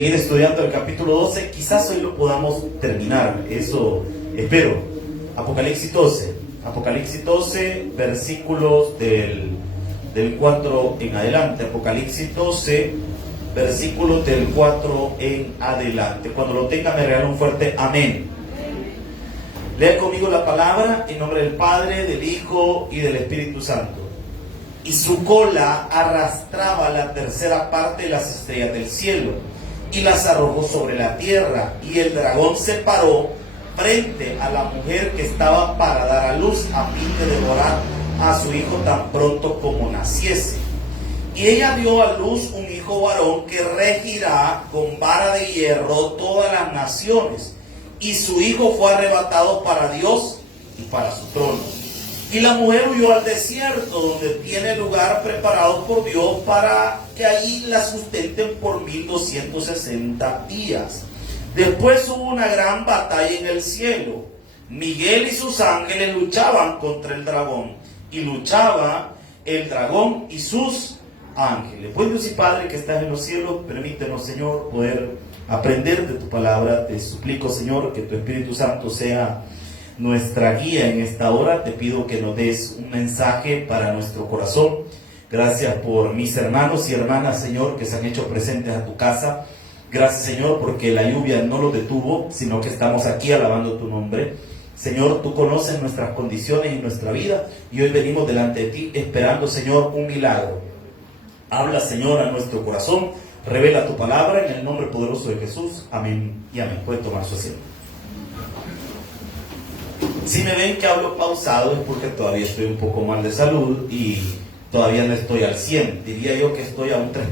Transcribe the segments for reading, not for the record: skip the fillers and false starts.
Ir estudiando el capítulo 12, quizás hoy lo podamos terminar, eso espero. Apocalipsis 12, versículos del 4 en adelante. Apocalipsis 12, versículos del 4 en adelante. Cuando lo tenga me regala un fuerte amén. Lea conmigo la palabra en nombre del Padre, del Hijo y del Espíritu Santo. Y su cola arrastraba la tercera parte de las estrellas del cielo y las arrojó sobre la tierra, y el dragón se paró frente a la mujer que estaba para dar a luz, a fin de devorar a su hijo tan pronto como naciese. Y ella dio a luz un hijo varón que regirá con vara de hierro todas las naciones, y su hijo fue arrebatado para Dios y para su trono. Y la mujer huyó al desierto, donde tiene lugar preparado por Dios para que allí la sustenten por 1260 días. Después hubo una gran batalla en el cielo. Miguel y sus ángeles luchaban contra el dragón, y luchaba el dragón y sus ángeles. Pues Dios y Padre que estás en los cielos, permítenos, Señor, poder aprender de tu palabra. Te suplico, Señor, que tu Espíritu Santo sea nuestra guía en esta hora. Te pido que nos des un mensaje para nuestro corazón. Gracias por mis hermanos y hermanas, Señor, que se han hecho presentes a tu casa. Gracias, Señor, porque la lluvia no los detuvo, sino que estamos aquí alabando tu nombre. Señor, tú conoces nuestras condiciones y nuestra vida, y hoy venimos delante de ti esperando, Señor, un milagro. Habla, Señor, a nuestro corazón. Revela tu palabra en el nombre poderoso de Jesús. Amén y amén. Puede tomar su asiento. Si me ven que hablo pausado es porque todavía estoy un poco mal de salud y todavía no estoy al 100. Diría yo que estoy a un 3%,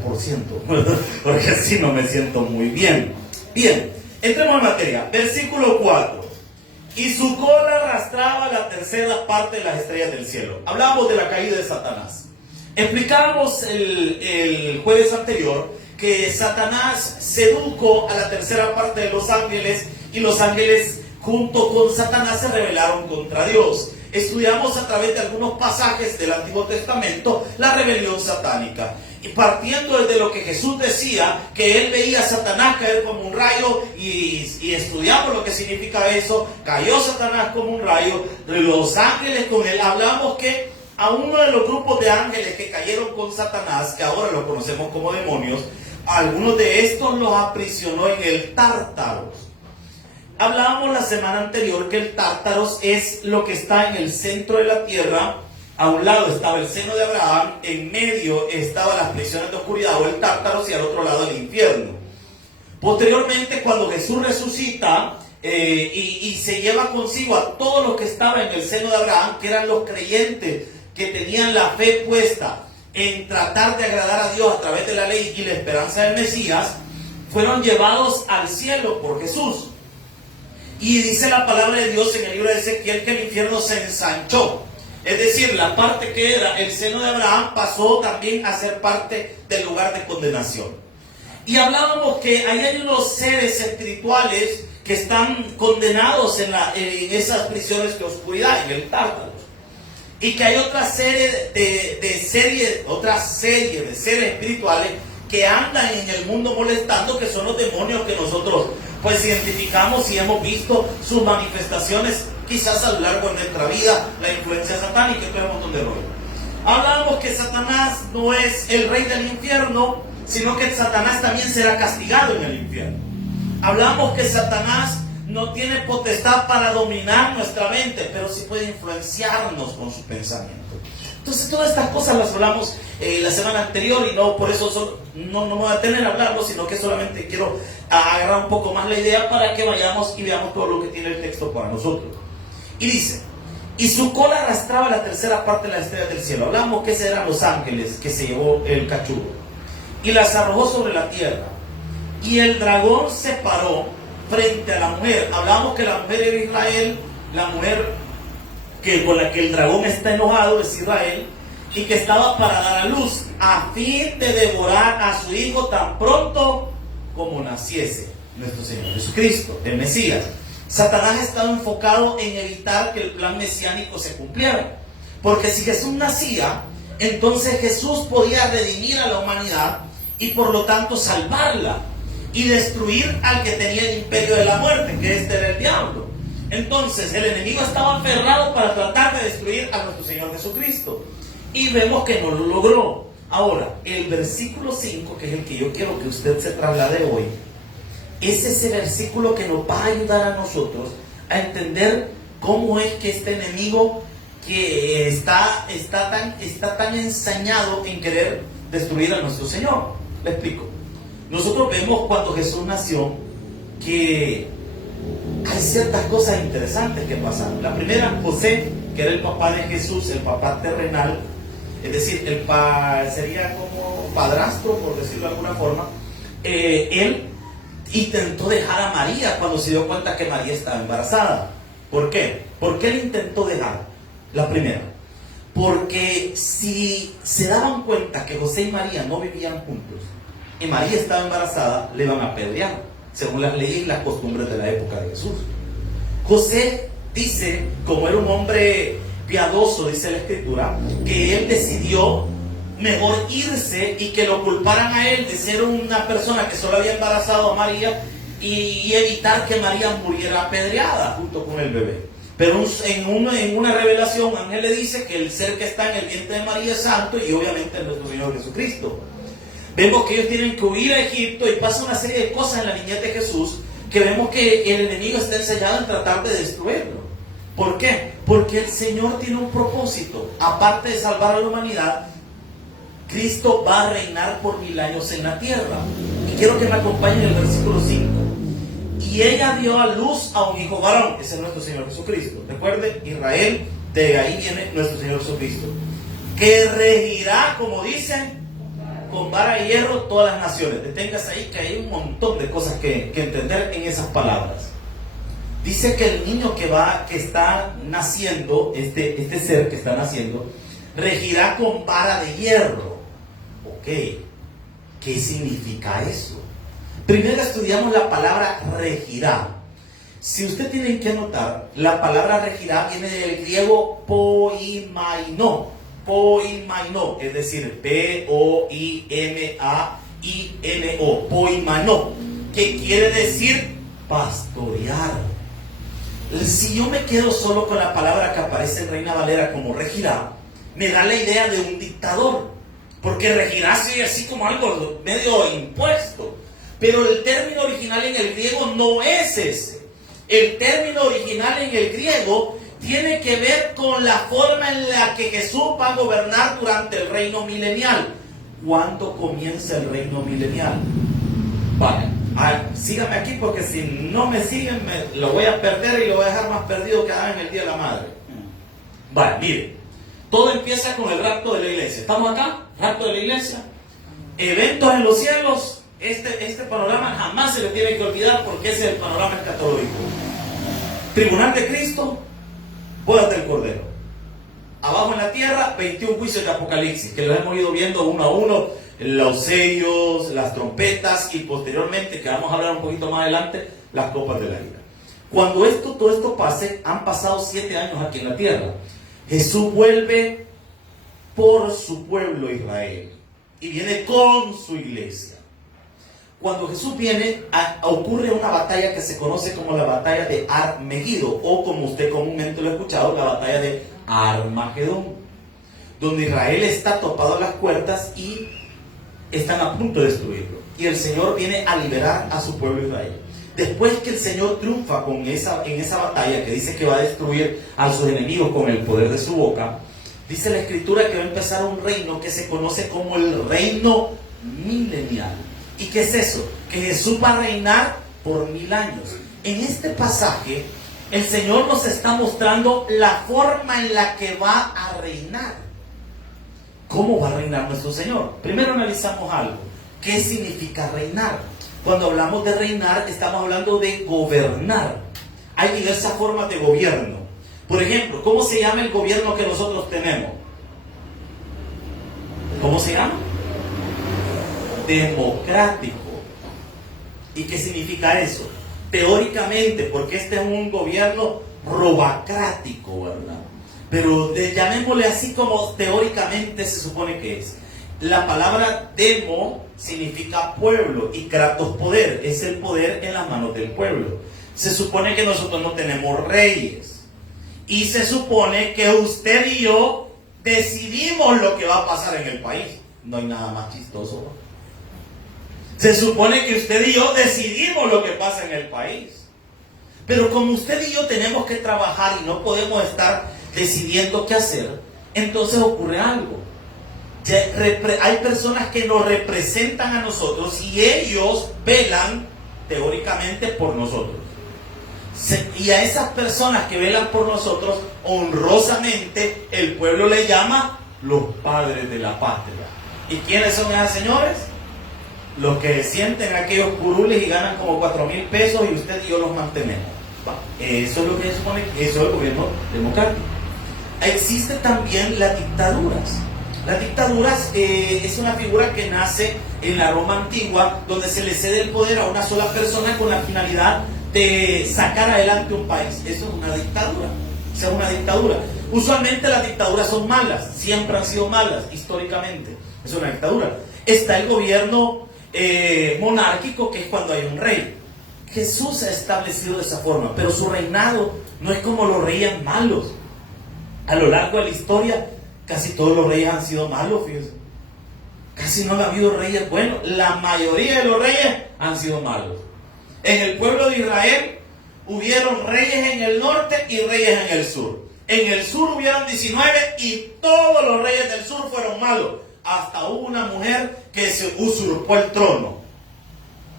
porque así no me siento muy bien. Bien, entremos en materia. Versículo 4. Y su cola arrastraba la tercera parte de las estrellas del cielo. Hablábamos de la caída de Satanás. Explicábamos el jueves anterior que Satanás sedujo a la tercera parte de los ángeles, y los ángeles junto con Satanás se rebelaron contra Dios. Estudiamos a través de algunos pasajes del Antiguo Testamento la rebelión satánica. Y partiendo desde lo que Jesús decía, que él veía a Satanás caer como un rayo, y estudiamos lo que significa eso. Cayó Satanás como un rayo, los ángeles con él. Hablamos que a uno de los grupos de ángeles que cayeron con Satanás, que ahora lo conocemos como demonios, algunos de estos los aprisionó en el Tártaro. Hablábamos la semana anterior que el Tártaros es lo que está en el centro de la tierra. A un lado estaba el seno de Abraham, en medio estaban las prisiones de oscuridad o el Tártaros, y al otro lado el infierno. Posteriormente, cuando Jesús resucita y se lleva consigo a todos los que estaban en el seno de Abraham, que eran los creyentes que tenían la fe puesta en tratar de agradar a Dios a través de la ley y la esperanza del Mesías, fueron llevados al cielo por Jesús. Y dice la palabra de Dios en el libro de Ezequiel que el infierno se ensanchó. Es decir, la parte que era el seno de Abraham pasó también a ser parte del lugar de condenación. Y hablábamos que ahí hay unos seres espirituales que están condenados en esas prisiones de oscuridad, en el Tártaro. Y que hay otra serie de seres espirituales que andan en el mundo molestando, que son los demonios que nosotros pues identificamos y hemos visto sus manifestaciones quizás a lo largo de nuestra vida, la influencia satánica y todo un montón de rollo. Hablábamos que Satanás no es el rey del infierno, sino que Satanás también será castigado en el infierno. Hablamos que Satanás no tiene potestad para dominar nuestra mente, pero sí puede influenciarnos con su pensamiento. Entonces todas estas cosas las hablamos la semana anterior, y no por eso no me voy a detener a hablarlo, sino que solamente quiero agarrar un poco más la idea para que vayamos y veamos todo lo que tiene el texto para nosotros. Y dice, y su cola arrastraba la tercera parte de las estrellas del cielo. Hablamos que esos eran los ángeles que se llevó el cachudo, y las arrojó sobre la tierra, y el dragón se paró frente a la mujer. Hablamos que la mujer era Israel, la mujer con la que el dragón está enojado es Israel, y que estaba para dar a luz, a fin de devorar a su hijo tan pronto como naciese nuestro Señor Jesucristo, el Mesías. Satanás estaba enfocado en evitar que el plan mesiánico se cumpliera, porque si Jesús nacía, entonces Jesús podía redimir a la humanidad y por lo tanto salvarla. y destruir al que tenía el imperio de la muerte, que este era el diablo. Entonces el enemigo estaba aferrado para tratar de destruir a nuestro Señor Jesucristo, y vemos que no lo logró. Ahora, el versículo 5, que es el que yo quiero que usted se traslade hoy, es ese versículo que nos va a ayudar a nosotros a entender cómo es que este enemigo que está tan ensañado en querer destruir a nuestro Señor. Le explico. Nosotros vemos cuando Jesús nació que hay ciertas cosas interesantes que pasaron. La primera, José, que era el papá de Jesús, el papá terrenal, es decir, sería como padrastro, por decirlo de alguna forma, él intentó dejar a María cuando se dio cuenta que María estaba embarazada. ¿Por qué? ¿Por qué él intentó dejar? La primera, porque si se daban cuenta que José y María no vivían juntos y María estaba embarazada, le iban a apedrear, según las leyes y las costumbres de la época de Jesús. José dice, como era un hombre piadoso, dice la Escritura, que él decidió mejor irse y que lo culparan a él de ser una persona que solo había embarazado a María y evitar que María muriera apedreada junto con el bebé. Pero en una revelación, un ángel le dice que el ser que está en el vientre de María es santo, y obviamente es nuestro Señor Jesucristo. Vemos que ellos tienen que huir a Egipto, y pasa una serie de cosas en la niñez de Jesús que vemos que el enemigo está ensayado en tratar de destruirlo. ¿Por qué? Porque el Señor tiene un propósito. Aparte de salvar a la humanidad, Cristo va a reinar por 1000 años en la tierra. Y quiero que me acompañen en el versículo 5. Y ella dio a luz a un hijo varón. Ese es nuestro Señor Jesucristo. Recuerde, Israel, de ahí viene nuestro Señor Jesucristo. Que regirá, como dicen, con vara y hierro todas las naciones. Deténgase ahí, que hay un montón de cosas que entender en esas palabras. Dice que el niño que está naciendo, este ser que está naciendo, regirá con vara de hierro. Ok, ¿qué significa eso? Primero estudiamos la palabra regirá. Si usted tiene que anotar, la palabra regirá viene del griego poimaino. Poimaino, es decir, P-O-I-M-A-I-N-O, poimaino, que quiere decir pastorear. Si yo me quedo solo con la palabra que aparece en Reina Valera como regirá, me da la idea de un dictador, porque regirá se así como algo medio impuesto. Pero el término original en el griego no es ese. El término original en el griego tiene que ver con la forma en la que Jesús va a gobernar durante el reino milenial. ¿Cuándo comienza el reino milenial? Vale, síganme aquí, porque si no me siguen lo voy a perder y lo voy a dejar más perdido que en el Día de la Madre. Vale, mire, todo empieza con el rapto de la iglesia. ¿Estamos acá? Rapto de la iglesia. Eventos en los cielos. Este panorama jamás se le tiene que olvidar, porque ese es el panorama escatológico. Tribunal de Cristo, bodas del Cordero. Abajo en la tierra, 21 juicios de Apocalipsis, que los hemos ido viendo uno a uno, los sellos, las trompetas, y posteriormente, que vamos a hablar un poquito más adelante, las copas de la ira. Cuando todo esto pase, han pasado 7 años aquí en la tierra. Jesús vuelve por su pueblo Israel y viene con su iglesia. Cuando Jesús viene, ocurre una batalla que se conoce como la batalla de Armegido, o como usted comúnmente lo ha escuchado, la batalla de Armagedón, donde Israel está topado a las puertas y están a punto de destruirlo. Y el Señor viene a liberar a su pueblo Israel. Después que el Señor triunfa en esa batalla, que dice que va a destruir a sus enemigos con el poder de su boca, dice la Escritura que va a empezar un reino que se conoce como el reino milenial. ¿Y qué es eso? Que Jesús va a reinar por 1000 años. En este pasaje, el Señor nos está mostrando la forma en la que va a reinar. ¿Cómo va a reinar nuestro Señor? Primero analizamos algo. ¿Qué significa reinar? Cuando hablamos de reinar, estamos hablando de gobernar. Hay diversas formas de gobierno. Por ejemplo, ¿cómo se llama el gobierno que nosotros tenemos? ¿Cómo se llama? Democrático. ¿Y qué significa eso? Teóricamente, porque este es un gobierno robacrático, ¿verdad? Pero llamémosle así como teóricamente se supone que es. La palabra demo significa pueblo y kratos poder, es el poder en las manos del pueblo. Se supone que nosotros no tenemos reyes y se supone que usted y yo decidimos lo que va a pasar en el país. No hay nada más chistoso, ¿no? Se supone que usted y yo decidimos lo que pasa en el país. Pero como usted y yo tenemos que trabajar y no podemos estar decidiendo qué hacer, entonces ocurre algo. Hay personas que nos representan a nosotros y ellos velan teóricamente por nosotros. Y a esas personas que velan por nosotros, honrosamente el pueblo le llama los padres de la patria. ¿Y quiénes son esos señores? Los que sienten aquellos curules y ganan como 4,000 pesos y usted y yo los mantenemos. Eso es lo que se supone, eso es el gobierno democrático. Existen también las dictaduras. Las dictaduras es una figura que nace en la Roma antigua, donde se le cede el poder a una sola persona con la finalidad de sacar adelante un país. Eso es una dictadura. Esa es una dictadura. Usualmente las dictaduras son malas, siempre han sido malas, históricamente. Es una dictadura. Está el gobierno monárquico, que es cuando hay un rey. Jesús ha establecido de esa forma, pero su reinado no es como los reyes malos. A lo largo de la historia, casi todos los reyes han sido malos, fíjense. Casi no ha habido reyes buenos. La mayoría de los reyes han sido malos. En el pueblo de Israel hubieron reyes en el norte y reyes en el sur. En el sur hubieron 19 y todos los reyes del sur fueron malos. Hasta hubo una mujer que se usurpó el trono.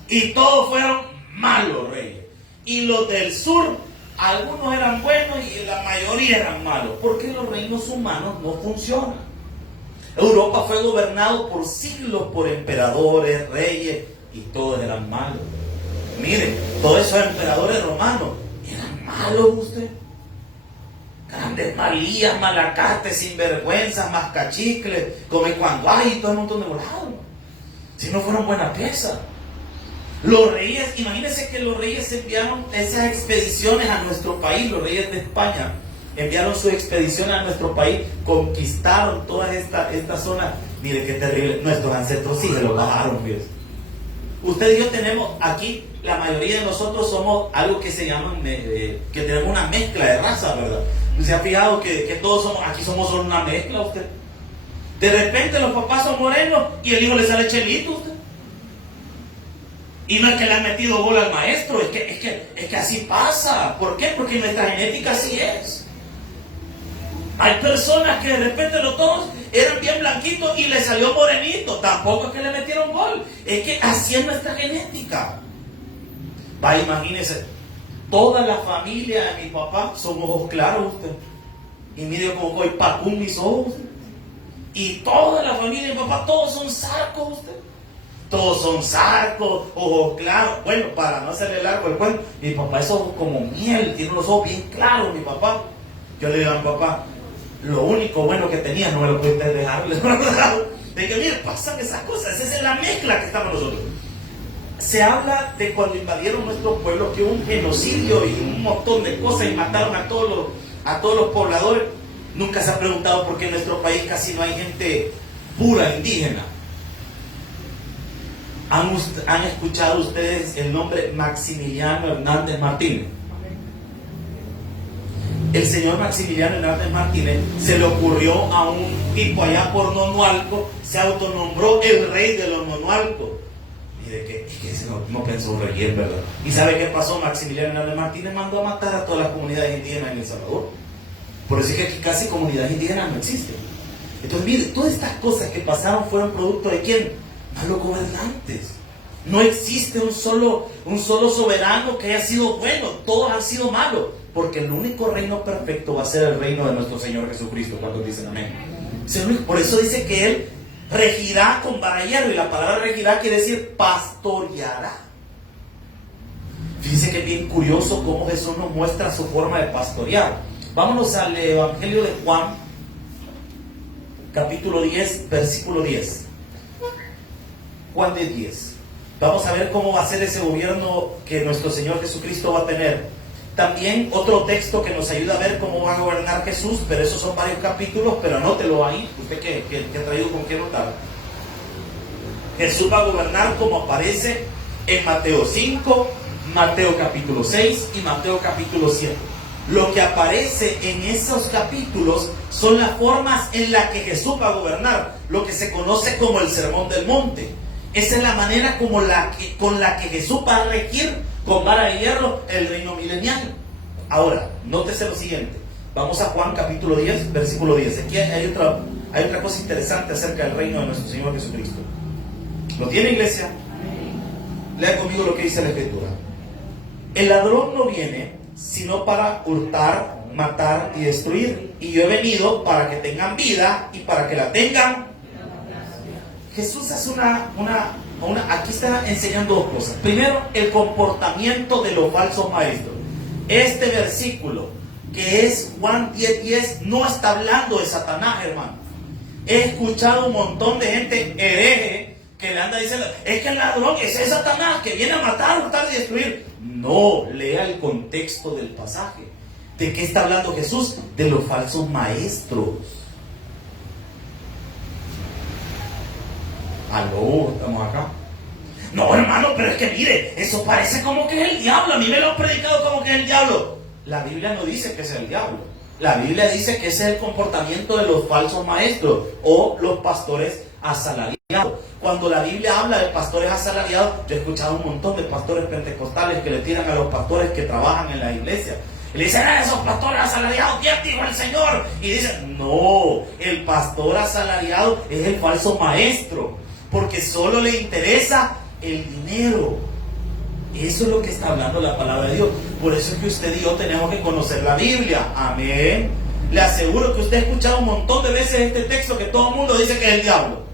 Y todos fueron malos reyes. Y los del sur, algunos eran buenos y la mayoría eran malos. Porque los reinos humanos no funcionan. Europa fue gobernado por siglos por emperadores, reyes, y todos eran malos. Miren, todos esos emperadores romanos eran malos, usted. Grandes malías, malacates, sinvergüenzas, mascachicles, come cuando hay y todo el montón de volados. Si no fueron buena pieza. Los reyes, imagínense que los reyes enviaron esas expediciones a nuestro país, los reyes de España enviaron su expedición a nuestro país, conquistaron toda esta zona. Mire qué terrible, nuestros ancestros sí se lo bajaron, fíjense. Usted y yo tenemos aquí, la mayoría de nosotros somos algo que se llama, que tenemos una mezcla de raza, ¿verdad? ¿Se ha fijado que todos somos, aquí somos solo una mezcla usted? De repente los papás son morenos y el hijo le sale chelito usted. Y no es que le han metido bola al maestro, es que así pasa. ¿Por qué? Porque nuestra genética así es. Hay personas que de repente los todos eran bien blanquitos y le salió morenito. Tampoco es que le metieron gol. Es que así es nuestra genética. Va, imagínense, toda la familia de mi papá son ojos claros usted. Y mire como voy pacún mis ojos usted. Y toda la familia de mi papá, todos son sarcos usted. Todos son sarcos, ojos claros. Bueno, para no hacerle largo el cuento, mi papá es ojos como miel, tiene los ojos bien claros, mi papá. Yo le digo a mi papá, lo único bueno que tenía no me lo pudiste dejar. De que mire, pasan esas cosas, esa es la mezcla que estamos nosotros. Se habla de cuando invadieron nuestros pueblos, que hubo un genocidio y un montón de cosas y mataron a todos los pobladores. Nunca se ha preguntado por qué en nuestro país casi no hay gente pura indígena. ¿Han escuchado ustedes el nombre Maximiliano Hernández Martínez? El señor Maximiliano Hernández Martínez se le ocurrió a un tipo allá por Nonualco, se autonombró el rey de los Nonualcos. Y de que ese no pensó rey, ¿verdad? ¿Y sabe qué pasó? Maximiliano Hernández Martínez mandó a matar a todas las comunidades indígenas en El Salvador. Por eso es que aquí casi comunidades indígenas no existen. Entonces, mire, todas estas cosas que pasaron fueron producto de ¿quién? Malos gobernantes. No existe un solo soberano que haya sido bueno. Todos han sido malos. Porque el único reino perfecto va a ser el reino de nuestro Señor Jesucristo. Cuando dicen amén. Por eso dice que Él regirá con vara y hierro. Y la palabra regirá quiere decir pastoreará. Fíjense que es bien curioso cómo Jesús nos muestra su forma de pastorear. Vámonos al Evangelio de Juan, capítulo 10, versículo 10. Juan 10. Vamos a ver cómo va a ser ese gobierno que nuestro Señor Jesucristo va a tener. También otro texto que nos ayuda a ver cómo va a gobernar Jesús, pero esos son varios capítulos, pero anótelo ahí, usted que ha traído con qué anotar. Jesús va a gobernar como aparece en Mateo 5, Mateo capítulo 6 y Mateo capítulo 7. Lo que aparece en esos capítulos son las formas en las que Jesús va a gobernar, lo que se conoce como el Sermón del Monte. Esa es la manera con la que Jesús va a regir con vara de hierro el reino milenial. Ahora, nótese lo siguiente. Vamos a Juan capítulo 10, versículo 10. Aquí hay otra cosa interesante acerca del reino de nuestro Señor Jesucristo. ¿Lo tiene, iglesia? Lea conmigo lo que dice la Escritura. El ladrón no viene sino para hurtar, matar y destruir. Y yo he venido para que tengan vida y para que la tengan. Jesús hace aquí está enseñando dos cosas. Primero, el comportamiento de los falsos maestros. Este versículo, que es Juan 10:10, no está hablando de Satanás, hermano. He escuchado un montón de gente hereje que le anda diciendo, es que el ladrón, ese es Satanás, que viene a matar, hurtar y destruir. No, lea el contexto del pasaje. ¿De qué está hablando Jesús? De los falsos maestros. Aló, estamos acá. No, hermano, pero es que mire, eso parece como que es el diablo. A mí me lo han predicado como que es el diablo. La Biblia no dice que es el diablo. La Biblia dice que ese es el comportamiento de los falsos maestros o los pastores asalariados. Cuando la Biblia habla de pastores asalariados, yo he escuchado un montón de pastores pentecostales que le tiran a los pastores que trabajan en la iglesia. Y le dicen, esos pastores asalariados, ¿quién dijo el Señor? Y dicen, no, el pastor asalariado es el falso maestro, porque solo le interesa el dinero. Eso es lo que está hablando la palabra de Dios. Por eso es que usted y yo tenemos que conocer la Biblia. Amén. Le aseguro que usted ha escuchado un montón de veces este texto que todo el mundo dice que es el diablo.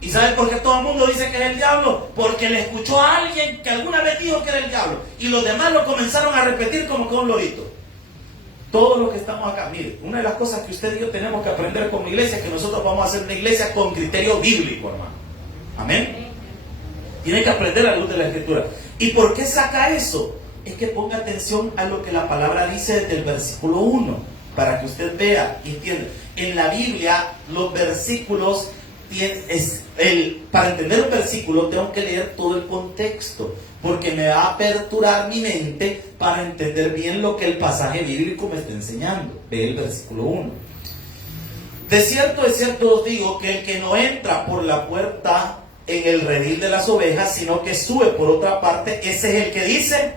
¿Y sabe por qué todo el mundo dice que es el diablo? Porque le escuchó a alguien que alguna vez dijo que era el diablo. Y los demás lo comenzaron a repetir como que un lorito. Todos los que estamos acá, mire, una de las cosas que usted y yo tenemos que aprender como iglesia es que nosotros vamos a hacer una iglesia con criterio bíblico, hermano. Amén. Tiene que aprender a la luz de la Escritura. ¿Y por qué saca eso? Es que ponga atención a lo que la palabra dice desde el versículo 1, para que usted vea y entienda. En la Biblia, los versículos, para entender un versículo tengo que leer todo el contexto, porque me va a aperturar mi mente para entender bien lo que el pasaje bíblico me está enseñando. Ve el versículo 1. De cierto os digo que el que no entra por la puerta en el redil de las ovejas, sino que sube por otra parte, ese es el que dice,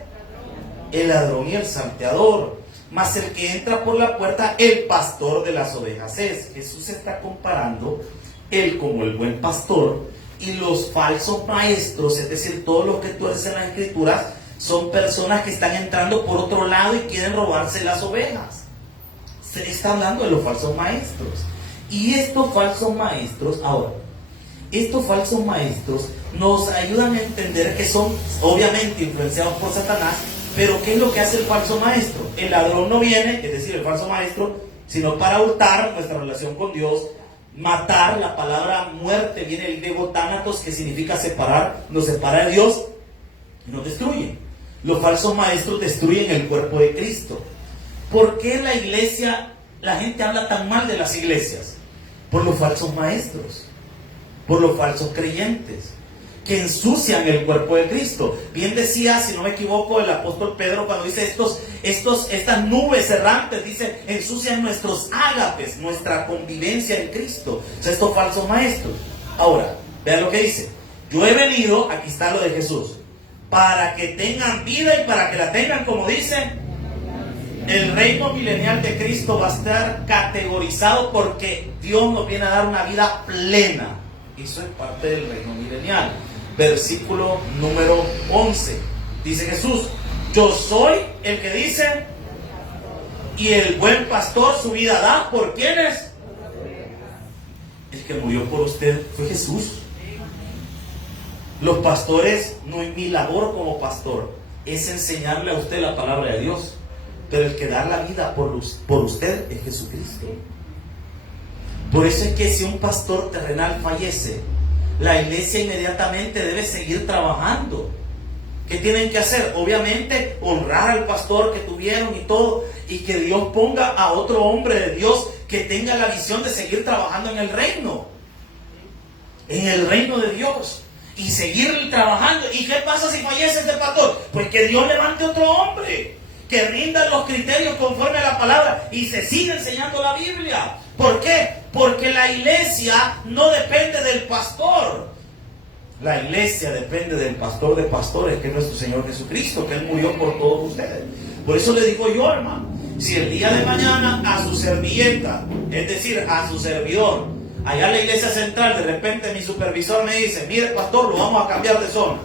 el ladrón y el salteador. Mas el que entra por la puerta, el pastor de las ovejas es. Jesús está comparando él como el buen pastor y los falsos maestros, es decir, todos los que tú eres en las Escrituras, son personas que están entrando por otro lado y quieren robarse las ovejas. Se está hablando de los falsos maestros. Y estos falsos maestros, ahora, estos falsos maestros nos ayudan a entender que son obviamente influenciados por Satanás, pero ¿qué es lo que hace el falso maestro? El ladrón no viene, es decir, el falso maestro, sino para hurtar nuestra relación con Dios, matar. La palabra muerte viene del griego tánatos, que significa separar, nos separa de Dios y nos destruye. Los falsos maestros destruyen el cuerpo de Cristo. ¿Por qué la iglesia, la gente habla tan mal de las iglesias? Por los falsos maestros, por los falsos creyentes que ensucian el cuerpo de Cristo. Bien decía, si no me equivoco, el apóstol Pedro cuando dice estas nubes errantes, dice, ensucian nuestros ágapes, nuestra convivencia en Cristo. O sea, estos falsos maestros. Ahora, vean lo que dice. Yo he venido, aquí está lo de Jesús, para que tengan vida y para que la tengan, como dice, el reino milenial de Cristo va a estar categorizado porque Dios nos viene a dar una vida plena. Eso es parte del reino milenial. Versículo número 11. Dice Jesús, yo soy el que dice, y el buen pastor su vida da. ¿Por quiénes? El que murió por usted fue Jesús. Los pastores, no es mi labor como pastor, es enseñarle a usted la palabra de Dios. Pero el que da la vida por usted es Jesucristo. Por eso es que si un pastor terrenal fallece, la iglesia inmediatamente debe seguir trabajando. ¿Qué tienen que hacer? Obviamente honrar al pastor que tuvieron y todo, y que Dios ponga a otro hombre de Dios que tenga la visión de seguir trabajando en el reino. en el reino de Dios y seguir trabajando. ¿Y qué pasa si fallece este pastor? Pues que Dios levante otro hombre que rinda los criterios conforme a la palabra y se siga enseñando la Biblia. ¿Por qué? Porque la iglesia no depende del pastor. La iglesia depende del pastor de pastores, que es nuestro Señor Jesucristo, que Él murió por todos ustedes. Por eso le digo yo, hermano, si el día de mañana a su servienta, es decir, a su servidor, allá en la iglesia central, de repente mi supervisor me dice: mire, pastor, lo vamos a cambiar de zona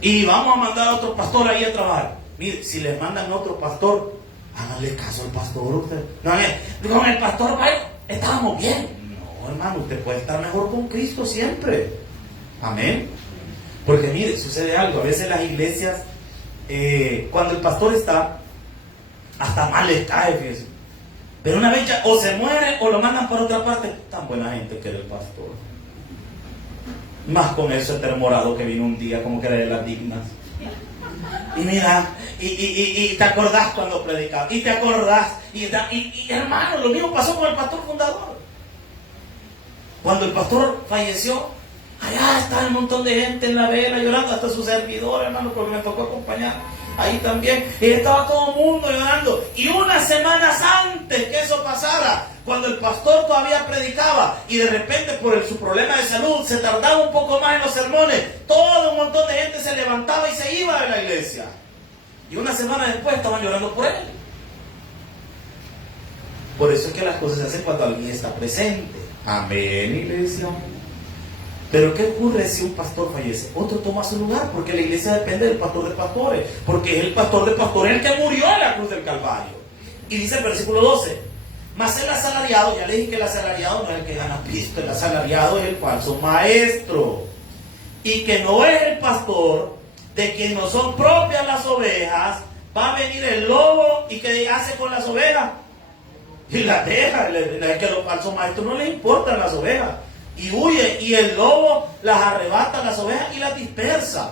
y vamos a mandar a otro pastor ahí a trabajar. Mire, si les mandan a otro pastor, háganle caso al pastor usted. No, con el pastor, vaya, estábamos bien. No, hermano, usted puede estar mejor con Cristo siempre. Amén. Porque mire, sucede algo. A veces las iglesias, cuando el pastor está, hasta mal les cae, fíjese. Pero una vez ya, o se muere o lo mandan para otra parte. Tan buena gente que era el pastor. Más con eso morado que vino un día como que era de las dignas. Y mira, y te acordás cuando predicaba, y te acordás, y hermano, lo mismo pasó con el pastor fundador. Cuando el pastor falleció, allá estaba un montón de gente en la vela llorando, hasta su servidor, hermano, porque me tocó acompañar ahí también, y estaba todo el mundo llorando. Y unas semanas antes que eso pasara, cuando el pastor todavía predicaba y de repente por su problema de salud se tardaba un poco más en los sermones, todo un montón de gente se levantaba y se iba de la iglesia. Y una semana después estaban llorando por él. Por eso es que las cosas se hacen cuando alguien está presente. Amén, iglesia. Pero ¿qué ocurre si un pastor fallece? Otro toma su lugar, porque la iglesia depende del pastor de pastores, porque es el pastor de pastores el que murió en la cruz del Calvario. Y dice el versículo 12: mas el asalariado, ya le dije que el asalariado no es el que gana pisto, el asalariado es el falso maestro, y que no es el pastor, de quien no son propias las ovejas. Va a venir el lobo, y ¿qué hace con las ovejas? Y las deja. Es que a los falsos maestros no les importan las ovejas, y huye, y el lobo las arrebata las ovejas y las dispersa.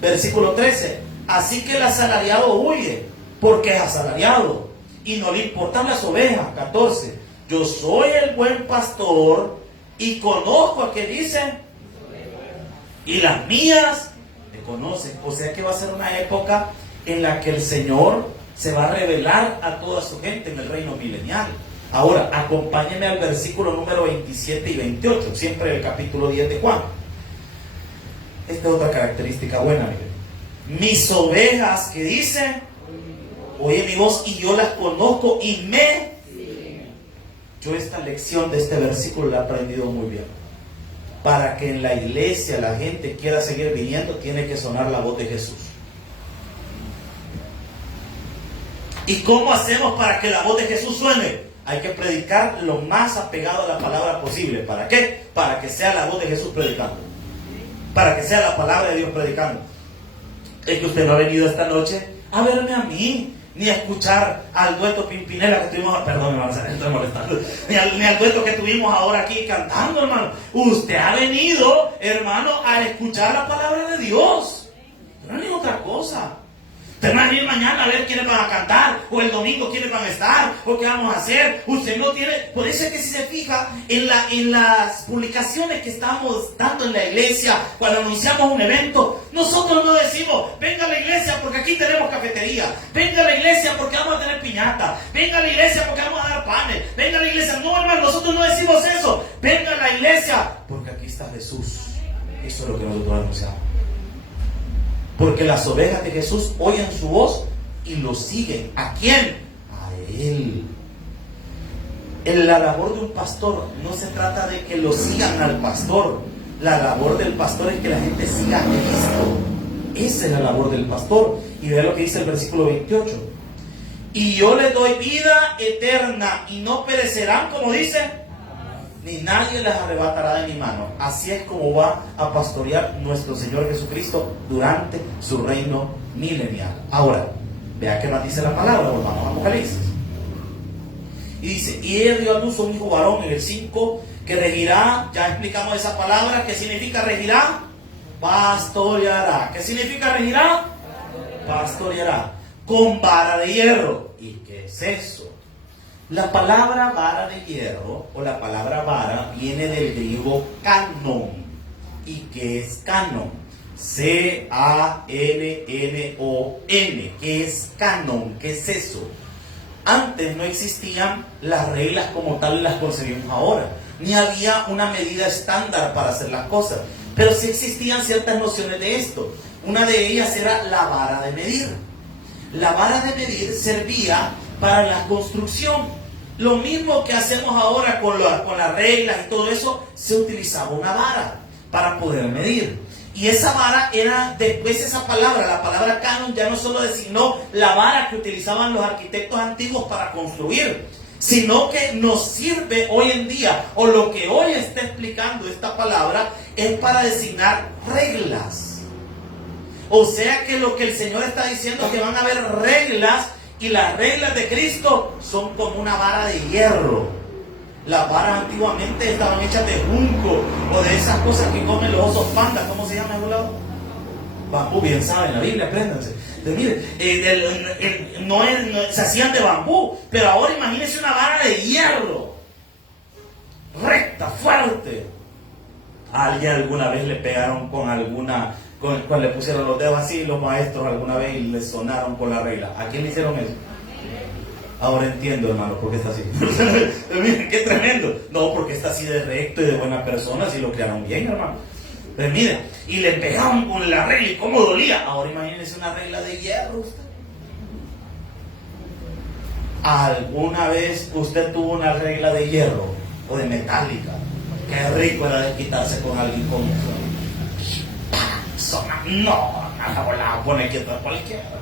Versículo 13: así que el asalariado huye, porque es asalariado y no le importan las ovejas. 14: yo soy el buen pastor y conozco a que dicen, y las mías me conocen. O sea que va a ser una época en la que el Señor se va a revelar a toda su gente en el reino milenial. Ahora, acompáñenme al versículo número 27 y 28, siempre el capítulo 10 de Juan. Esta es otra característica buena, miren. Mis ovejas, que dicen, oye mi voz y yo las conozco y me siguen. Yo esta lección de este versículo la he aprendido muy bien. Para que en la iglesia la gente quiera seguir viniendo, tiene que sonar la voz de Jesús. ¿Y cómo hacemos para que la voz de Jesús suene? Hay que predicar lo más apegado a la palabra posible. ¿Para qué? Para que sea la voz de Jesús predicando. Para que sea la palabra de Dios predicando. Es que usted no ha venido esta noche a verme a mí, ni a escuchar al dueto Pimpinela que tuvimos, perdón, hermano, estoy molestando, ni al dueto que tuvimos ahora aquí cantando, hermano. Usted ha venido, hermano, a escuchar la palabra de Dios. No es ni otra cosa. Usted va a venir mañana a ver quiénes van a cantar, o el domingo quiénes van a estar, o qué vamos a hacer. Usted no tiene. Por eso es que si se fija en las publicaciones que estamos dando en la iglesia, cuando anunciamos un evento, nosotros no decimos, venga a la iglesia porque aquí tenemos cafetería, venga a la iglesia porque vamos a tener piñata, venga a la iglesia porque vamos a dar panes, venga a la iglesia. No, hermano, nosotros no decimos eso. Venga a la iglesia porque aquí está Jesús. Eso es lo que nosotros anunciamos. Porque las ovejas de Jesús oyen su voz y lo siguen. ¿A quién? A Él. En la labor de un pastor no se trata de que lo sigan al pastor. La labor del pastor es que la gente siga a Cristo. Esa es la labor del pastor. Y vea lo que dice el versículo 28. Y yo les doy vida eterna y no perecerán, como dice, ni nadie les arrebatará de mi mano. Así es como va a pastorear nuestro Señor Jesucristo durante su reino milenial. Ahora, vea qué más dice la palabra, volvamos a Apocalipsis. Y dice, y ella dio a luz a un hijo varón en el 5, que regirá, ya explicamos esa palabra, ¿qué significa regirá? Pastoreará. ¿Qué significa regirá? Pastoreará. Con vara de hierro. ¿Y qué es eso? La palabra vara de hierro o la palabra vara viene del griego canon. ¿Y qué es canon? C-A-N-N-O-N. ¿Qué es canon? ¿Qué es eso? Antes no existían las reglas como tal las concebimos ahora, ni había una medida estándar para hacer las cosas, pero sí existían ciertas nociones de esto. Una de ellas era la vara de medir. La vara de medir servía para la construcción. Lo mismo que hacemos ahora con las reglas y todo eso, se utilizaba una vara para poder medir. Y esa vara era, después esa palabra, la palabra canon, ya no solo designó la vara que utilizaban los arquitectos antiguos para construir, sino que nos sirve hoy en día, o lo que hoy está explicando esta palabra, es para designar reglas. O sea que lo que el Señor está diciendo es que van a haber reglas, y las reglas de Cristo son como una vara de hierro. Las varas antiguamente estaban hechas de junco o de esas cosas que comen los osos pandas. ¿Cómo se llama, lado? Bambú, bien saben, la Biblia, apréndanse. Entonces, mire, se hacían de bambú, pero ahora imagínense una vara de hierro, recta, fuerte. A alguien alguna vez le pegaron cuando le pusieron los dedos así, los maestros alguna vez y le sonaron con la regla. ¿A quién le hicieron eso? Ahora entiendo, hermano, por qué está así. Miren, qué tremendo. No, porque está así de recto y de buena persona, si lo crearon bien, hermano. Pero miren, y le pegaron con la regla y cómo dolía. Ahora imagínense una regla de hierro usted. ¿Alguna vez usted tuvo una regla de hierro o de metálica? Qué rico era desquitarse con alguien como eso. No, nada volada, pone quieto a cualquiera.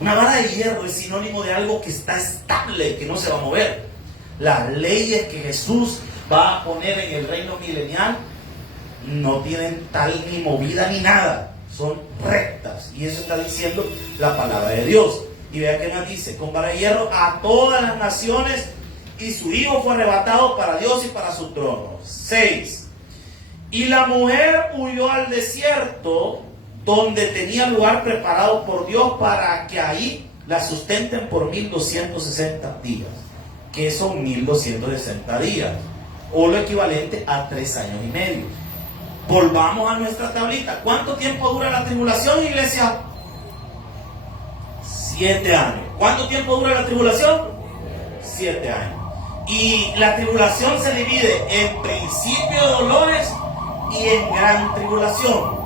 Una vara de hierro es sinónimo de algo que está estable, que no se va a mover. Las leyes que Jesús va a poner en el reino milenial no tienen tal ni movida ni nada, son rectas, y eso está diciendo la palabra de Dios. Y vea que nos dice: con vara de hierro a todas las naciones, y su hijo fue arrebatado para Dios y para su trono. 6. Y la mujer huyó al desierto, donde tenía lugar preparado por Dios para que ahí la sustenten por 1260 días. ¿Qué son 1260 días? O lo equivalente a 3 años y medio. Volvamos a nuestra tablita. ¿Cuánto tiempo dura la tribulación, iglesia? 7 años. ¿Cuánto tiempo dura la tribulación? 7 años. Y la tribulación se divide en principio de dolores y en gran tribulación.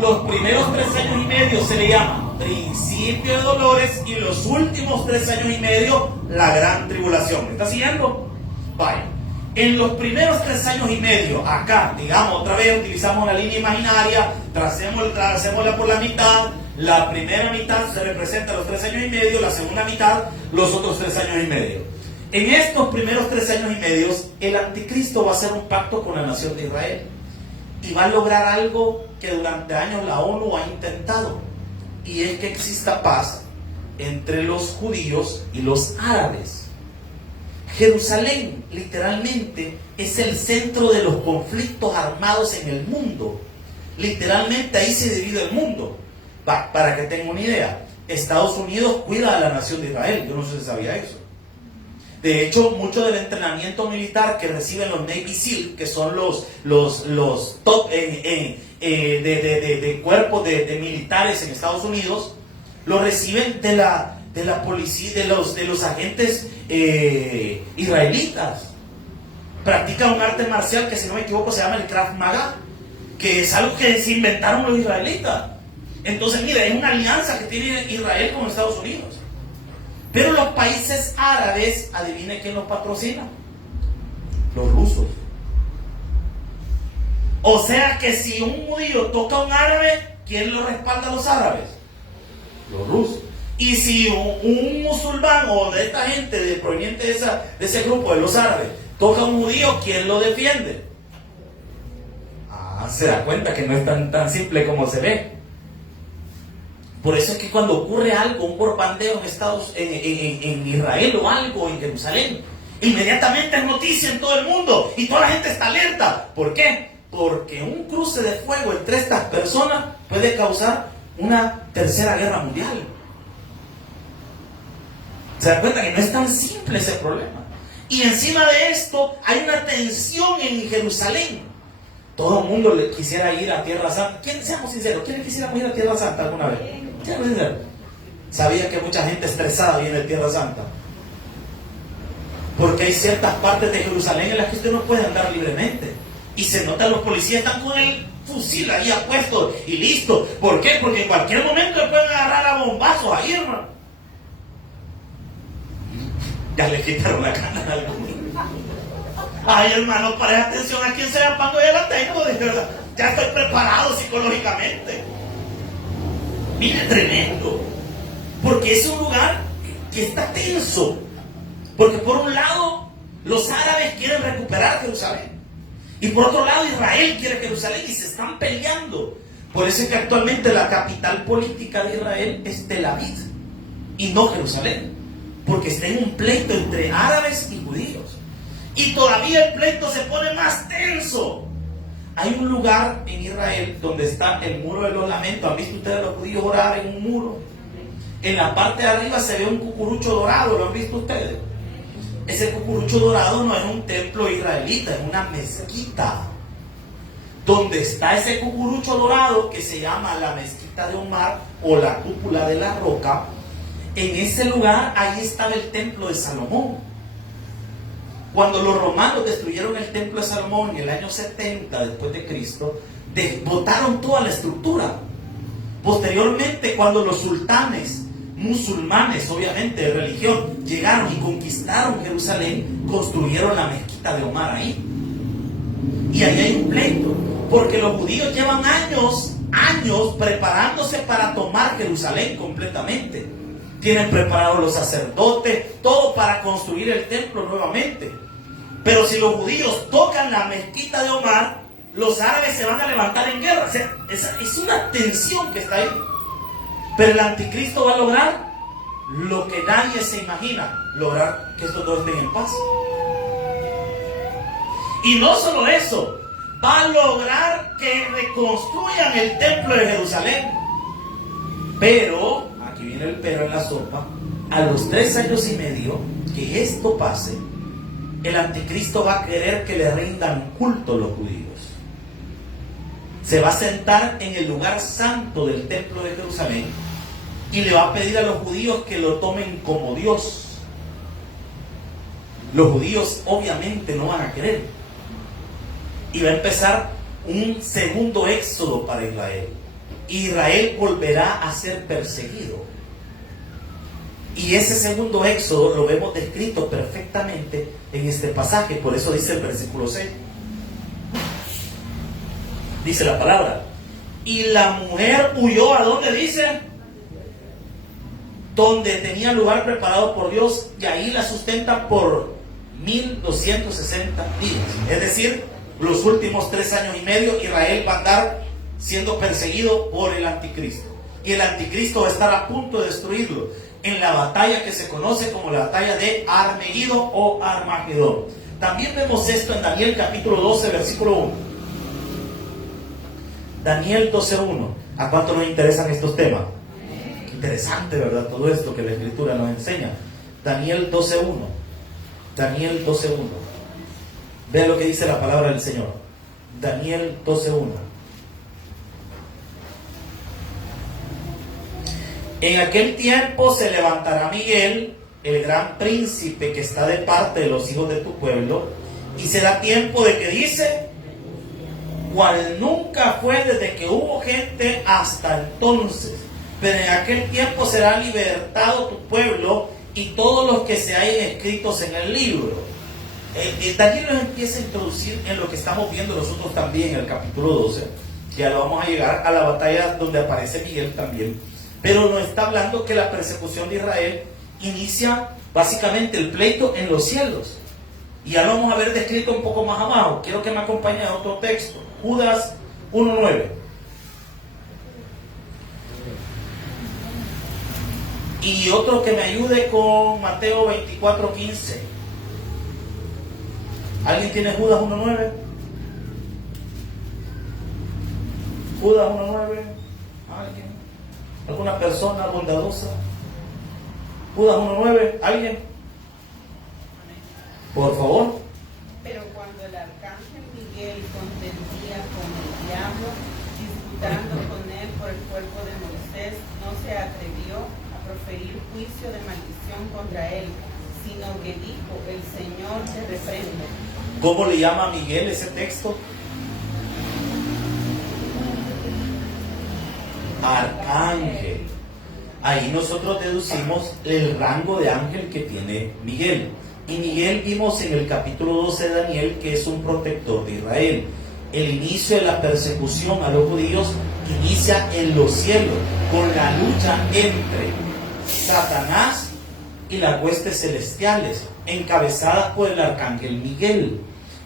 Los primeros 3 años y medio se le llama principio de dolores y los últimos 3 años y medio la gran tribulación. ¿Me está siguiendo? Vaya. En los primeros 3 años y medio, acá, digamos, otra vez utilizamos la línea imaginaria, tracémosla por la mitad. La primera mitad se representa los 3 años y medio, la segunda mitad los otros 3 años y medio. En estos primeros 3 años y medio, el anticristo va a hacer un pacto con la nación de Israel y va a lograr algo que durante años la ONU ha intentado, y es que exista paz entre los judíos y los árabes. Jerusalén literalmente es el centro de los conflictos armados en el mundo. Literalmente ahí se divide el mundo. Para que tengan una idea, Estados Unidos cuida a la nación de Israel. Yo no sé si sabía eso. De hecho, mucho del entrenamiento militar que reciben los Navy SEAL, que son los top de cuerpos de militares en Estados Unidos, lo reciben de la policía, de los agentes israelitas. Practican un arte marcial que, si no me equivoco, se llama el Krav Maga, que es algo que se inventaron los israelitas. Entonces, mira, es una alianza que tiene Israel con Estados Unidos. Pero los países árabes, adivine quién los patrocina: los rusos. O sea que si un judío toca a un árabe, ¿quién lo respalda a los árabes? Los rusos. Y si un musulmán o de esta gente proveniente de ese grupo de los árabes toca a un judío, ¿quién lo defiende? Se da cuenta que no es tan simple como se ve. Por eso es que cuando ocurre algo, un bombardeo en Israel o algo en Jerusalén, inmediatamente es noticia en todo el mundo y toda la gente está alerta. ¿Por qué? Porque un cruce de fuego entre estas personas puede causar una tercera guerra mundial. ¿Se dan cuenta que no es tan simple ese problema? Y encima de esto hay una tensión en Jerusalén. Todo el mundo le quisiera ir a Tierra Santa. Seamos sinceros, ¿quiénes quisiéramos ir a Tierra Santa alguna vez? Seamos sinceros. Sabía que mucha gente estresada viene a Tierra Santa. Porque hay ciertas partes de Jerusalén en las que usted no puede andar libremente. Y se nota, los policías están con el fusil ahí apuesto y listo. ¿Por qué? Porque en cualquier momento le pueden agarrar a bombazos ahí, hermano. Ya le quitaron la gana a algunos. Ay, hermano, para atención a quién sea cuando ya la tengo. De verdad, ya estoy preparado psicológicamente. Mire, tremendo. Porque es un lugar que está tenso. Porque por un lado, los árabes quieren recuperar Jerusalén. Y por otro lado, Israel quiere Jerusalén y se están peleando. Por eso es que actualmente la capital política de Israel es Tel Aviv y no Jerusalén. Porque está en un pleito entre árabes y judíos. Y todavía el pleito se pone más tenso. Hay un lugar en Israel donde está el muro de los lamentos. ¿Han visto ustedes a los judíos orar en un muro? En la parte de arriba se ve un cucurucho dorado. ¿Lo han visto ustedes? Ese cucurucho dorado no es un templo israelita, es una mezquita. Donde está ese cucurucho dorado que se llama la mezquita de Omar o la cúpula de la roca. En ese lugar, ahí estaba el templo de Salomón. Cuando los romanos destruyeron el templo de Salomón en el año 70 después de Cristo, botaron toda la estructura. Posteriormente, cuando los sultanes musulmanes, obviamente de religión, llegaron y conquistaron Jerusalén, construyeron la mezquita de Omar ahí. Y ahí hay un pleito, porque los judíos llevan años preparándose para tomar Jerusalén completamente. Tienen preparados los sacerdotes, todo para construir el templo nuevamente. Pero si los judíos tocan la mezquita de Omar, los árabes se van a levantar en guerra. O sea, es una tensión que está ahí. Pero el anticristo va a lograr lo que nadie se imagina, lograr que estos dos estén en paz. Y no solo eso, va a lograr que reconstruyan el templo de Jerusalén. Pero, aquí viene el pero en la sopa, a los 3 años y medio que esto pase, el anticristo va a querer que le rindan culto a los judíos. Se va a sentar en el lugar santo del templo de Jerusalén y le va a pedir a los judíos que lo tomen como Dios. Los judíos obviamente no van a querer. Y va a empezar un segundo éxodo para Israel. Israel volverá a ser perseguido. Y ese segundo éxodo lo vemos descrito perfectamente en este pasaje. Por eso dice el versículo 6. Dice la palabra: y la mujer huyó, ¿a dónde dice? Donde tenía lugar preparado por Dios, y ahí la sustenta por 1260 días. Es decir, los últimos 3 años y medio Israel va a andar siendo perseguido por el anticristo. Y el anticristo va a estar a punto de destruirlo en la batalla que se conoce como la batalla de Armagedón o Armagedón. También vemos esto en Daniel capítulo 12, versículo 1. Daniel 12:1. ¿A cuánto nos interesan estos temas? Interesante, ¿verdad? Todo esto que la Escritura nos enseña. Daniel 12:1. Daniel 12:1. Vea lo que dice la palabra del Señor. Daniel 12:1. En aquel tiempo se levantará Miguel, el gran príncipe que está de parte de los hijos de tu pueblo, y será tiempo de que dice, cual nunca fue desde que hubo gente hasta entonces. Pero en aquel tiempo será libertado tu pueblo y todos los que se hayan escritos en el libro. Daniel nos empieza a introducir en lo que estamos viendo nosotros también en el capítulo 12. Ya lo vamos a llegar a la batalla donde aparece Miguel también. Pero nos está hablando que la persecución de Israel inicia básicamente el pleito en los cielos. Y ya lo vamos a ver descrito un poco más abajo. Quiero que me acompañe a otro texto. Judas 1:9. Y otro que me ayude con Mateo 24:15. ¿Alguien tiene Judas 1:9? Judas 1:9. ¿Alguien? ¿Alguna persona bondadosa? Judas 1:9. ¿Alguien? Por favor. Pero cuando el arcángel Miguel contendía con el diablo, disputando con él por el cuerpo de Moisés, no se atrevió a proferir juicio de maldición contra él, sino que dijo: el Señor te reprende. ¿Cómo le llama a Miguel ese texto? Arcángel. Ahí nosotros deducimos el rango de ángel que tiene Miguel. Y Miguel vimos en el capítulo 12 de Daniel que es un protector de Israel. El inicio de la persecución a los judíos inicia en los cielos, con la lucha entre Satanás y las huestes celestiales, encabezadas por el arcángel Miguel.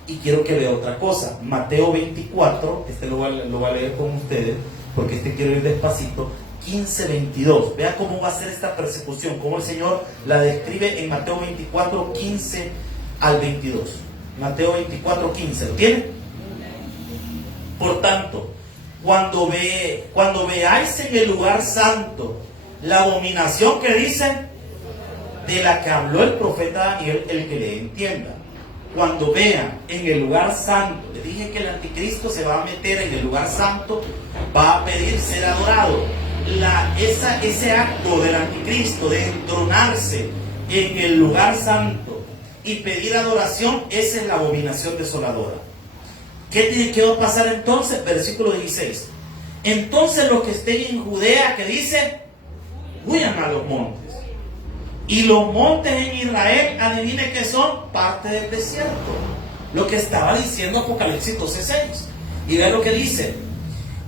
Y quiero que vea otra cosa. Mateo 24, lo voy a leer con ustedes, porque quiero ir despacito. 15-22. Vea cómo va a ser esta persecución, cómo el Señor la describe en Mateo 24, 15 al 22. Mateo 24, 15. ¿Lo tiene? Por tanto, cuando veáis en el lugar santo la abominación que dice, de la que habló el profeta Daniel, el que le entienda. Cuando vean en el lugar santo, le dije que el anticristo se va a meter en el lugar santo, va a pedir ser adorado. Ese acto del anticristo de entronarse en el lugar santo y pedir adoración, esa es la abominación desoladora. ¿Qué va a pasar entonces? Versículo 16. Entonces los que estén en Judea, que dice, huyan a los montes. Y los montes en Israel, adivine que son parte del desierto. Lo que estaba diciendo Apocalipsis 12:6. Y vea lo que dice: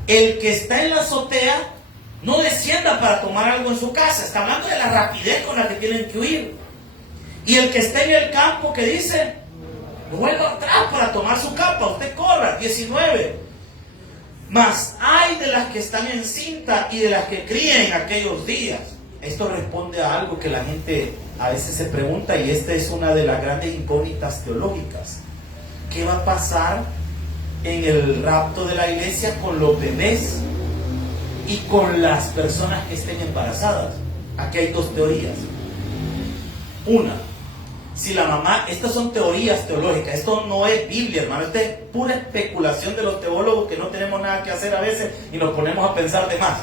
el que está en la azotea, no descienda para tomar algo en su casa. Está hablando de la rapidez con la que tienen que huir. Y el que está en el campo, que dice, no vuelva atrás para tomar su capa, usted corra. 19. Mas hay de las que están en cinta y de las que críen en aquellos días. Esto responde a algo que la gente a veces se pregunta, y esta es una de las grandes incógnitas teológicas. ¿Qué va a pasar en el rapto de la iglesia con los bebés y con las personas que estén embarazadas? Aquí hay dos teorías. Una, si la mamá, estas son teorías teológicas, esto no es Biblia, hermano, esto es pura especulación de los teólogos que no tenemos nada que hacer a veces y nos ponemos a pensar de más.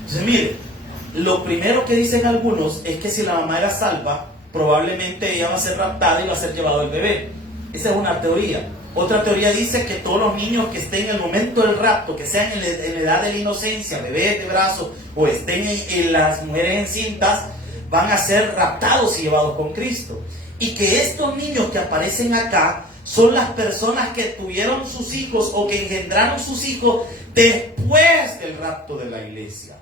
Entonces, mire, lo primero que dicen algunos es que si la mamá era salva, probablemente ella va a ser raptada y va a ser llevado el bebé. Esa es una teoría. Otra teoría dice que todos los niños que estén en el momento del rapto, que sean en la edad de la inocencia, bebés de brazos, o estén en las mujeres encintas, van a ser raptados y llevados con Cristo. Y que estos niños que aparecen acá son las personas que tuvieron sus hijos o que engendraron sus hijos después del rapto de la iglesia.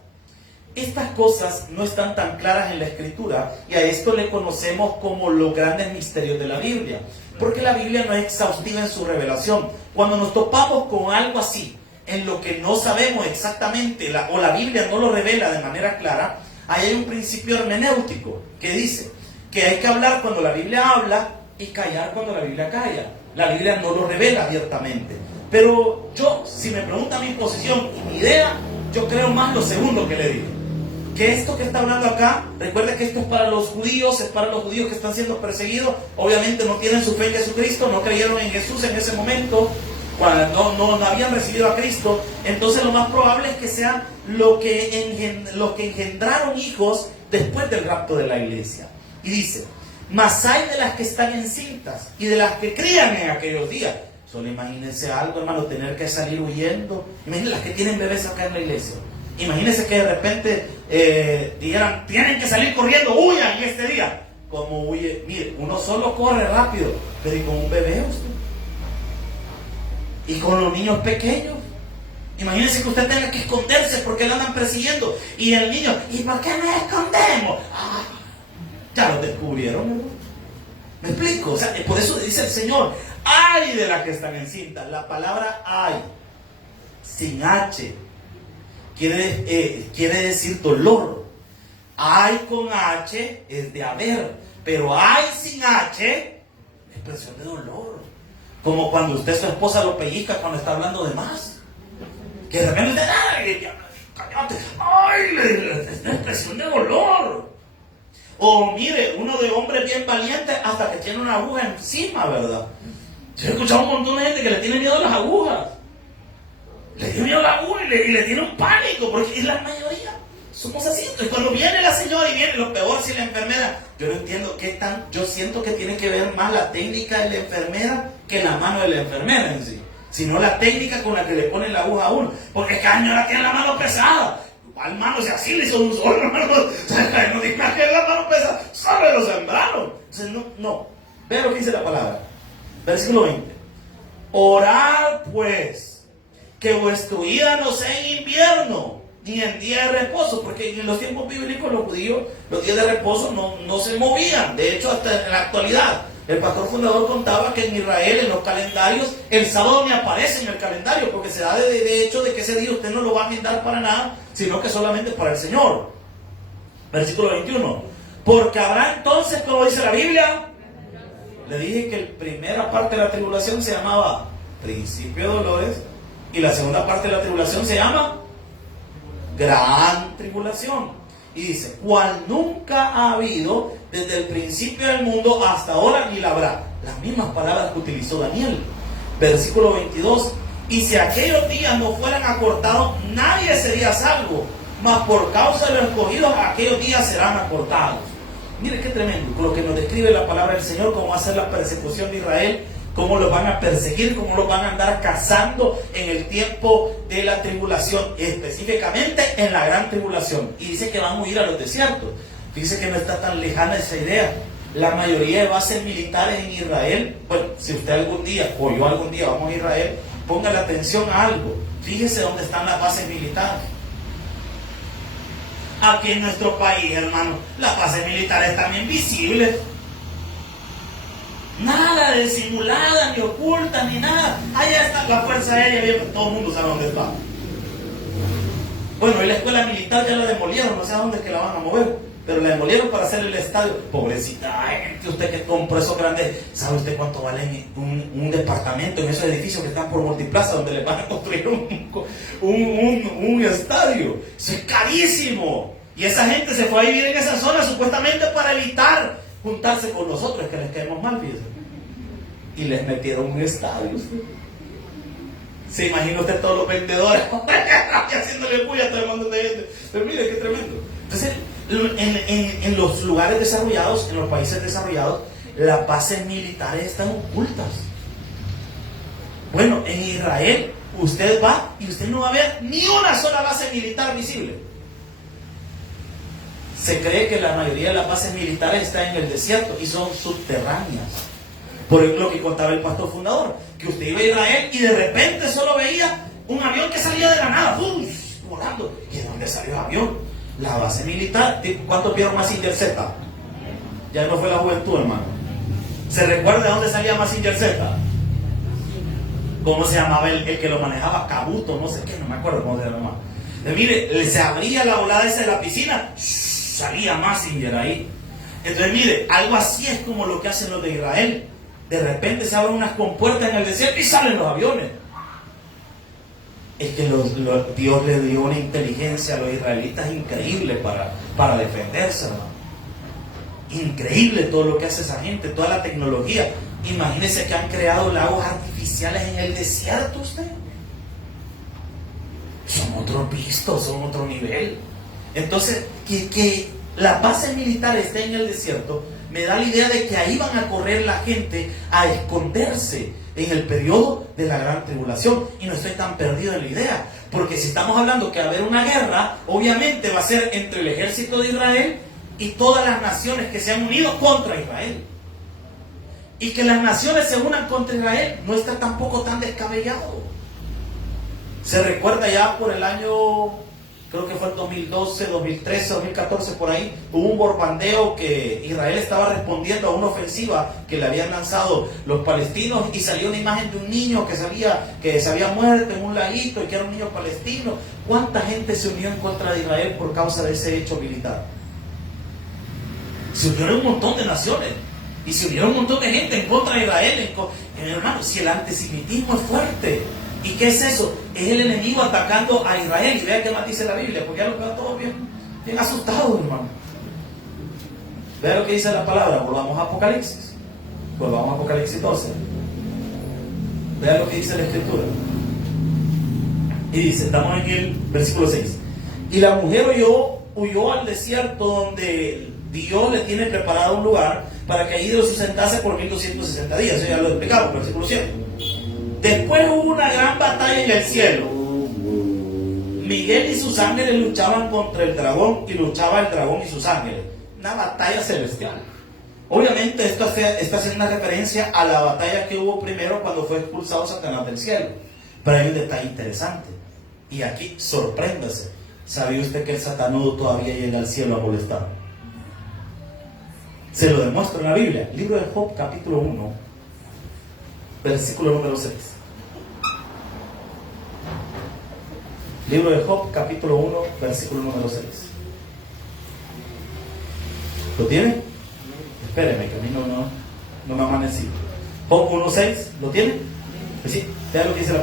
Estas cosas no están tan claras en la Escritura, y a esto le conocemos como los grandes misterios de la Biblia, porque la Biblia no es exhaustiva en su revelación. Cuando nos topamos con algo así, en lo que no sabemos exactamente, o la Biblia no lo revela de manera clara, ahí hay un principio hermenéutico que dice que hay que hablar cuando la Biblia habla y callar cuando la Biblia calla. La Biblia no lo revela abiertamente. Pero yo, si me pregunta mi posición y mi idea, yo creo más lo segundo que le digo. Que esto que está hablando acá, recuerda que esto es para los judíos, es para los judíos que están siendo perseguidos. Obviamente no tienen su fe en Jesucristo, no creyeron en Jesús en ese momento, cuando no habían recibido a Cristo. Entonces lo más probable es que sean los que engendraron hijos después del rapto de la iglesia. Y dice, mas hay de las que están encintas y de las que crían en aquellos días. Solo imagínense algo, hermano, tener que salir huyendo. Imagínense las que tienen bebés acá en la iglesia. Imagínense que de repente dijeran, tienen que salir corriendo, huyan en este día. Como huye, mire, uno solo corre rápido, pero ¿y con un bebé usted? ¿Y con los niños pequeños? Imagínense que usted tenga que esconderse porque lo andan persiguiendo. Y el niño, ¿y por qué nos escondemos? Ah, ya lo descubrieron, ¿no? ¿Me explico? O sea, por eso dice el Señor, ay de las que están encintas. La palabra ay, sin H, quiere decir dolor. Ay con H es de haber, pero ay sin H, expresión de dolor. Como cuando usted su esposa lo pellizca cuando está hablando de más. Que de repente, ay, cállate, ay, es una expresión de dolor. O mire, uno de hombres bien valientes hasta que tiene una aguja encima, ¿verdad? Yo he escuchado un montón de gente que le tiene miedo a las agujas. Le tiene miedo a la aguja y le tiene un pánico, porque es la mayoría. Somos así. Entonces cuando viene la señora y viene, lo peor si la enfermera, yo no entiendo qué tan, yo siento que tiene que ver más la técnica de la enfermera que la mano de la enfermera en sí, sino la técnica con la que le ponen la aguja a uno, porque cada señora tiene la mano pesada. Al mano, si así le hizo un solo, hermano, no digas que la mano pesada, solo lo sembraron. Entonces no, vea lo que dice la palabra, versículo 20. Orad pues, que vuestro ida no sea en invierno, ni en día de reposo, porque en los tiempos bíblicos los judíos, los días de reposo no se movían. De hecho, hasta en la actualidad, el pastor fundador contaba que en Israel, en los calendarios, el sábado ni aparece en el calendario, porque se da de hecho de que ese día usted no lo va a agendar para nada, sino que solamente para el Señor. Versículo 21. Porque habrá entonces, como dice la Biblia, le dije que la primera parte de la tribulación se llamaba principio de dolores, y la segunda parte de la tribulación se llama gran tribulación. Y dice, cual nunca ha habido desde el principio del mundo hasta ahora, ni la habrá. Las mismas palabras que utilizó Daniel. Versículo 22. Y si aquellos días no fueran acortados, nadie sería salvo. Mas por causa de los escogidos, aquellos días serán acortados. Mire qué tremendo lo que nos describe la palabra del Señor, cómo va a ser la persecución de Israel, cómo los van a perseguir, cómo los van a andar cazando en el tiempo de la tribulación, específicamente en la gran tribulación. Y dice que van a huir a los desiertos. Dice que no está tan lejana esa idea. La mayoría de bases militares en Israel, bueno, si usted algún día, o yo algún día vamos a Israel, póngale atención a algo. Fíjese dónde están las bases militares. Aquí en nuestro país, hermano, las bases militares están invisibles. Nada de simulada, ni oculta, ni nada. Allá está la Fuerza Aérea, todo el mundo sabe dónde está. Bueno, y la escuela militar ya la demolieron, no sé a dónde es que la van a mover, pero la demolieron para hacer el estadio. Pobrecita gente, usted que compró esos grandes, ¿sabe usted cuánto vale un departamento en esos edificios que están por Multiplaza, donde les van a construir un estadio? Eso es carísimo. Y esa gente se fue a vivir en esa zona supuestamente para evitar juntarse con nosotros, que les caemos mal, fíjense. Y les metieron un estadio. ¿Se imagina usted todos los vendedores haciéndole bulla a todo el mundo de gente? Pero mire, qué tremendo. Entonces, en los lugares desarrollados, en los países desarrollados, las bases militares están ocultas. Bueno, en Israel, usted va y usted no va a ver ni una sola base militar visible. Se cree que la mayoría de las bases militares están en el desierto y son subterráneas. Por lo que contaba el pastor fundador, que usted iba a Israel y de repente solo veía un avión que salía de la nada, volando. ¿Y de dónde salió el avión? La base militar. ¿Cuántos vieron Mazinger Z? Ya no fue la juventud, hermano. ¿Se recuerda de dónde salía Mazinger Z? ¿Cómo se llamaba el que lo manejaba? Cabuto, no sé qué, no me acuerdo cómo se llamaba. Mire, se abría la volada esa de la piscina, salía Mazinger ahí. Entonces mire, algo así es como lo que hacen los de Israel. De repente se abren unas compuertas en el desierto y salen los aviones. Es que Dios le dio una inteligencia a los israelitas increíble para defenderse, hermano. Increíble todo lo que hace esa gente, toda la tecnología. Imagínense que han creado lagos artificiales en el desierto usted. Son otro pisto, son otro nivel. Entonces, que la base militar esté en el desierto, me da la idea de que ahí van a correr la gente a esconderse en el periodo de la gran tribulación. Y no estoy tan perdido en la idea, porque si estamos hablando que va a haber una guerra, obviamente va a ser entre el ejército de Israel y todas las naciones que se han unido contra Israel. Y que las naciones se unan contra Israel no está tampoco tan descabellado. Se recuerda ya por el año, creo que fue el 2012, 2013, 2014, por ahí, hubo un bombardeo que Israel estaba respondiendo a una ofensiva que le habían lanzado los palestinos, y salió una imagen de un niño que se había muerto en un laguito y que era un niño palestino. ¿Cuánta gente se unió en contra de Israel por causa de ese hecho militar? Se unieron un montón de naciones y se unieron un montón de gente en contra de Israel. Hermano, si el antisemitismo es fuerte, ¿y qué es eso? Es el enemigo atacando a Israel. Y vea qué más dice la Biblia, porque ya lo quedan todos bien asustados, hermano. Vea lo que dice la palabra. Volvamos a Apocalipsis. Volvamos a Apocalipsis 12. Vea lo que dice la Escritura. Y dice, estamos en el versículo 6. Y la mujer huyó al desierto, donde Dios le tiene preparado un lugar para que allí Dios se sentase por 1260 días. Eso ya lo explicamos, versículo 7. Después hubo una gran batalla en el cielo. Miguel y sus ángeles luchaban contra el dragón, y luchaba el dragón y sus ángeles. Una batalla celestial. Obviamente esto está haciendo una referencia a la batalla que hubo primero cuando fue expulsado Satanás del cielo. Pero hay un detalle interesante. Y aquí, sorpréndase. ¿Sabía usted que el satanudo todavía llega al cielo a molestar? Se lo demuestra en la Biblia. Libro de Job, capítulo 1, versículo número 6. Libro de Job, capítulo 1, versículo número 6. ¿Lo tiene? Espéreme, que a mí no me amanecido. Job 1:6, ¿lo tiene? Pues sí, vea lo que dice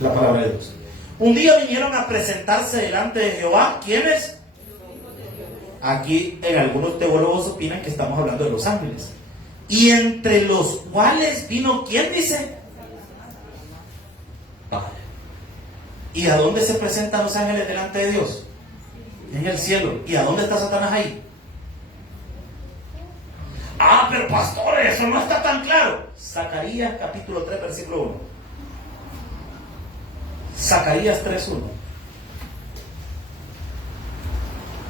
la palabra de Dios. Un día vinieron a presentarse delante de Jehová. ¿Quiénes? Aquí en algunos teólogos opinan que estamos hablando de los ángeles. Y entre los cuales vino, ¿quién dice? Padre. ¿Y a dónde se presentan los ángeles delante de Dios? En el cielo. ¿Y a dónde está Satanás ahí? Ah, pero pastor, eso no está tan claro. Zacarías capítulo 3, versículo 1. Zacarías 3:1.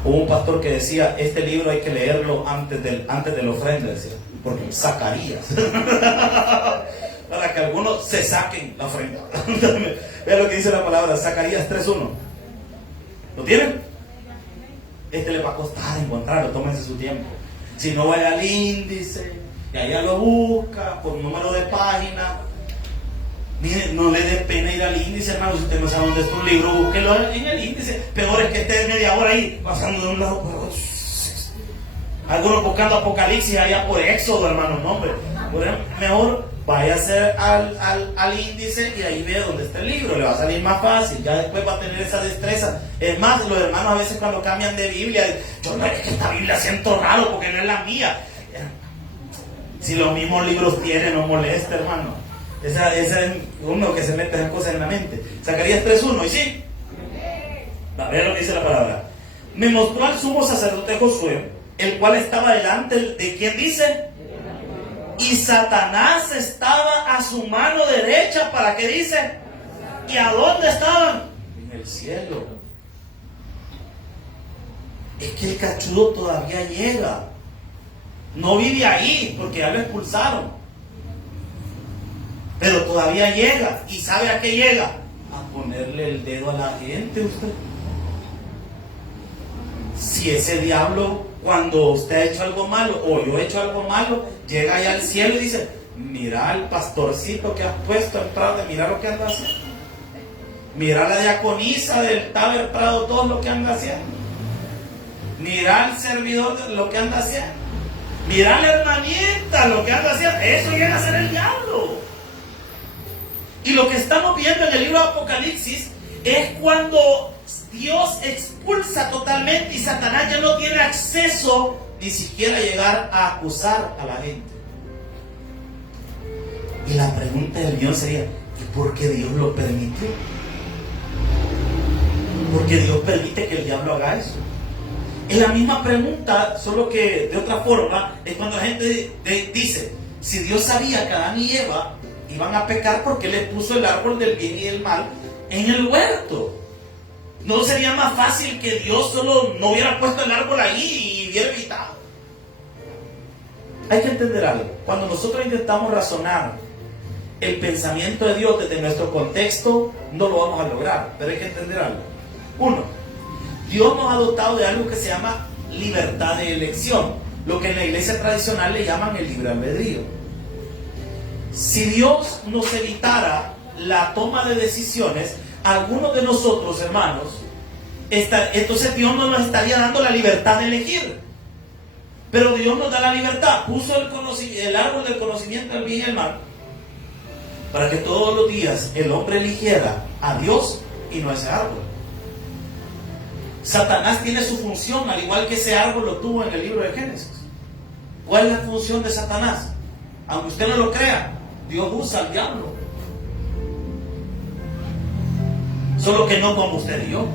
Hubo un pastor que decía, este libro hay que leerlo antes de la ofrenda, decía, porque Zacarías. Para que algunos se saquen la ofrenda. Vean lo que dice la palabra, Zacarías 3:1. ¿Lo tienen? Este le va a costar encontrarlo, tómense su tiempo. Si no, vaya al índice y allá lo busca por número de página. Mire, no le dé pena ir al índice, hermano. Si usted no sabe dónde está un libro, búsquelo en el índice. Peor es que esté media hora ahí pasando de un lado por otro. Algunos buscando Apocalipsis allá por Éxodo, hermano. No, hombre. Mejor váyase al índice y ahí ve dónde está el libro. Le va a salir más fácil. Ya después va a tener esa destreza. Es más, los hermanos a veces cuando cambian de Biblia, yo no, es que esta Biblia siento raro porque no es la mía. Si los mismos libros tienen, no molesta, hermano. Esa es uno que se mete esas cosas en la mente. Zacarías 3:1, ¿y sí? A ver lo que dice la palabra. Me mostró al sumo sacerdote Josué, el cual estaba delante de ¿quién dice? Y Satanás estaba a su mano derecha. ¿Para qué dice? ¿Y a dónde estaban? En el cielo. Es que el cachudo todavía llega. No vive ahí porque ya lo expulsaron. Pero todavía llega. ¿Y sabe a qué llega? A ponerle el dedo a la gente, usted. Si ese diablo, cuando usted ha hecho algo malo, o yo he hecho algo malo, llega allá al cielo y dice, mira al pastorcito que has puesto al Prado, mira lo que anda haciendo. Mira la diaconisa del Taber Prado, todo lo que anda haciendo. Mira al servidor lo que anda haciendo. Mira a la hermanita lo que anda haciendo. Eso llega a ser el diablo. Y lo que estamos viendo en el libro de Apocalipsis es cuando Dios expulsa totalmente y Satanás ya no tiene acceso ni siquiera a llegar a acusar a la gente. Y la pregunta del millón sería, ¿y por qué Dios lo permite? ¿Por qué Dios permite que el diablo haga eso? Es la misma pregunta, solo que de otra forma, es cuando la gente dice, si Dios sabía que Adán y Eva iban a pecar, ¿por qué le puso el árbol del bien y del mal en el huerto? ¿No sería más fácil que Dios solo no hubiera puesto el árbol ahí y hubiera evitado? Hay que entender algo. Cuando nosotros intentamos razonar el pensamiento de Dios desde nuestro contexto, no lo vamos a lograr. Pero hay que entender algo. Uno, Dios nos ha dotado de algo que se llama libertad de elección, lo que en la iglesia tradicional le llaman el libre albedrío. Si Dios nos evitara la toma de decisiones, algunos de nosotros, hermanos, entonces Dios no nos estaría dando la libertad de elegir. Pero Dios nos da la libertad. Puso el árbol del conocimiento del bien y el mal para que todos los días el hombre eligiera a Dios y no a ese árbol. Satanás tiene su función, al igual que ese árbol lo tuvo en el libro de Génesis. ¿Cuál es la función de Satanás? Aunque usted no lo crea, Dios usa al diablo. Solo que no como usted y yo.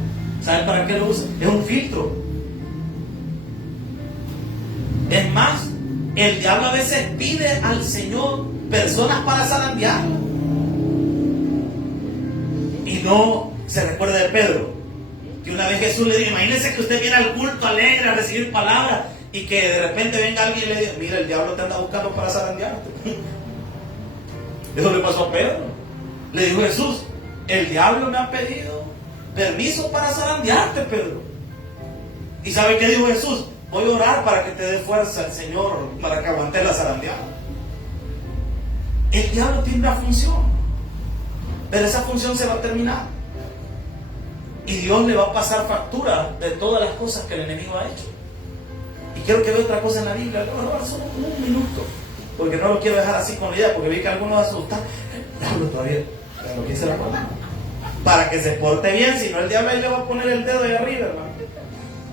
¿Saben para qué lo usa? Es un filtro. Es más, el diablo a veces pide al Señor personas para zarandearlo. Y no se recuerda de Pedro, que una vez Jesús le dijo: imagínense que usted viene al culto alegre a recibir palabras y que de repente venga alguien y le diga: mira, el diablo te anda buscando para zarandearte. Eso le pasó a Pedro. Le dijo Jesús: el diablo me ha pedido permiso para zarandearte, Pedro. ¿Y sabe qué dijo Jesús? Voy a orar para que te dé fuerza el Señor para que aguantes la zarandeada. El diablo tiene una función, pero esa función se va a terminar. Y Dios le va a pasar factura de todas las cosas que el enemigo ha hecho. Y quiero que vea otra cosa en la Biblia. Le voy a robar solo un minuto, porque no lo quiero dejar así con la idea, porque vi que algunos asustan. El diablo todavía lo quise la palabra. Para que se porte bien, si no el diablo ahí le va a poner el dedo ahí arriba, hermano.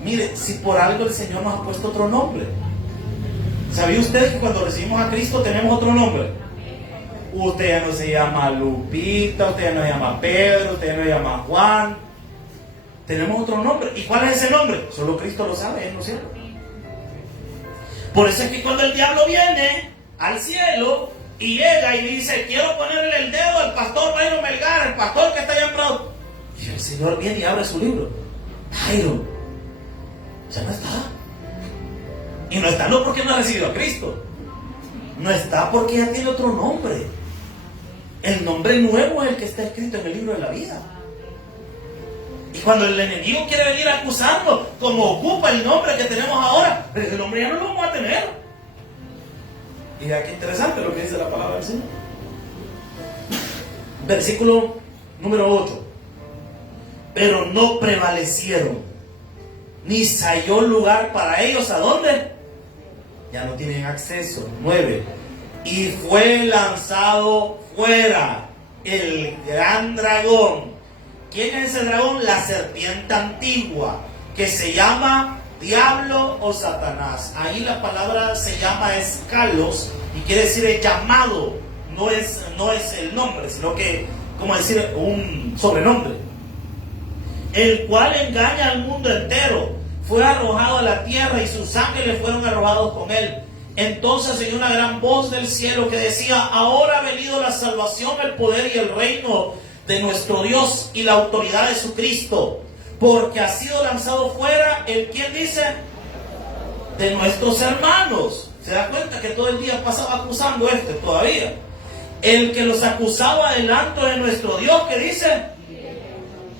Mire, si por algo el Señor nos ha puesto otro nombre. ¿Sabía usted que cuando recibimos a Cristo tenemos otro nombre? Usted ya no se llama Lupita, usted ya no se llama Pedro, usted ya no se llama Juan. Tenemos otro nombre. ¿Y cuál es ese nombre? Solo Cristo lo sabe, Él no sabe. Por eso es que cuando el diablo viene al cielo y llega y dice: quiero ponerle el dedo al pastor Jairo Melgar, el pastor que está allá en Prado. Y el Señor viene y abre su libro. Jairo, ya no está. Y no está no porque no ha recibido a Cristo. No está porque ya tiene otro nombre. El nombre nuevo es el que está escrito en el libro de la vida. Y cuando el enemigo quiere venir a acusarnos, como ocupa el nombre que tenemos ahora, pero ese nombre ya no lo vamos a tener. Y aquí interesante lo que dice la palabra del Señor. Versículo número 8. Pero no prevalecieron, ni se halló lugar para ellos. ¿A dónde? Ya no tienen acceso. 9. Y fue lanzado fuera el gran dragón. ¿Quién es ese dragón? La serpiente antigua, que se llama diablo o Satanás. Ahí la palabra se llama escalos y quiere decir el llamado. No es el nombre, sino que, como decir, un sobrenombre. El cual engaña al mundo entero. Fue arrojado a la tierra y sus ángeles fueron arrojados con él. Entonces oyó una gran voz del cielo que decía: ahora ha venido la salvación, el poder y el reino de nuestro Dios y la autoridad de su Cristo, porque ha sido lanzado fuera el, ¿quién dice? De nuestros hermanos. ¿Se da cuenta que todo el día pasaba acusando todavía? El que los acusaba delante de nuestro Dios, ¿qué dice?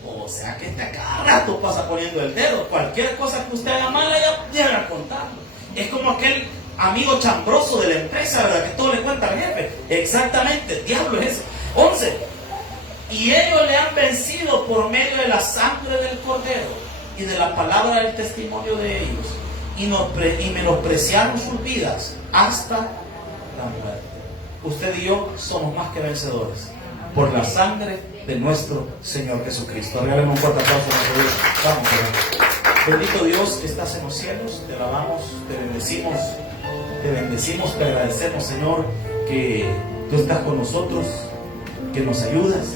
O sea que a cada rato pasa poniendo el dedo. Cualquier cosa que usted haga mala ya llega a contarlo. Es como aquel amigo chambroso de la empresa, ¿verdad? Que todo le cuenta al jefe. Exactamente, el diablo es ese. 11. Y ellos le han vencido por medio de la sangre del Cordero y de la palabra del testimonio de ellos, y menospreciaron sus vidas hasta la muerte. Usted y yo somos más que vencedores por la sangre de nuestro Señor Jesucristo. Regálame un fuerte aplauso a nuestro Dios. Vamos a ver. Bendito Dios que estás en los cielos, te alabamos, te bendecimos, te agradecemos, Señor, que tú estás con nosotros, que nos ayudas.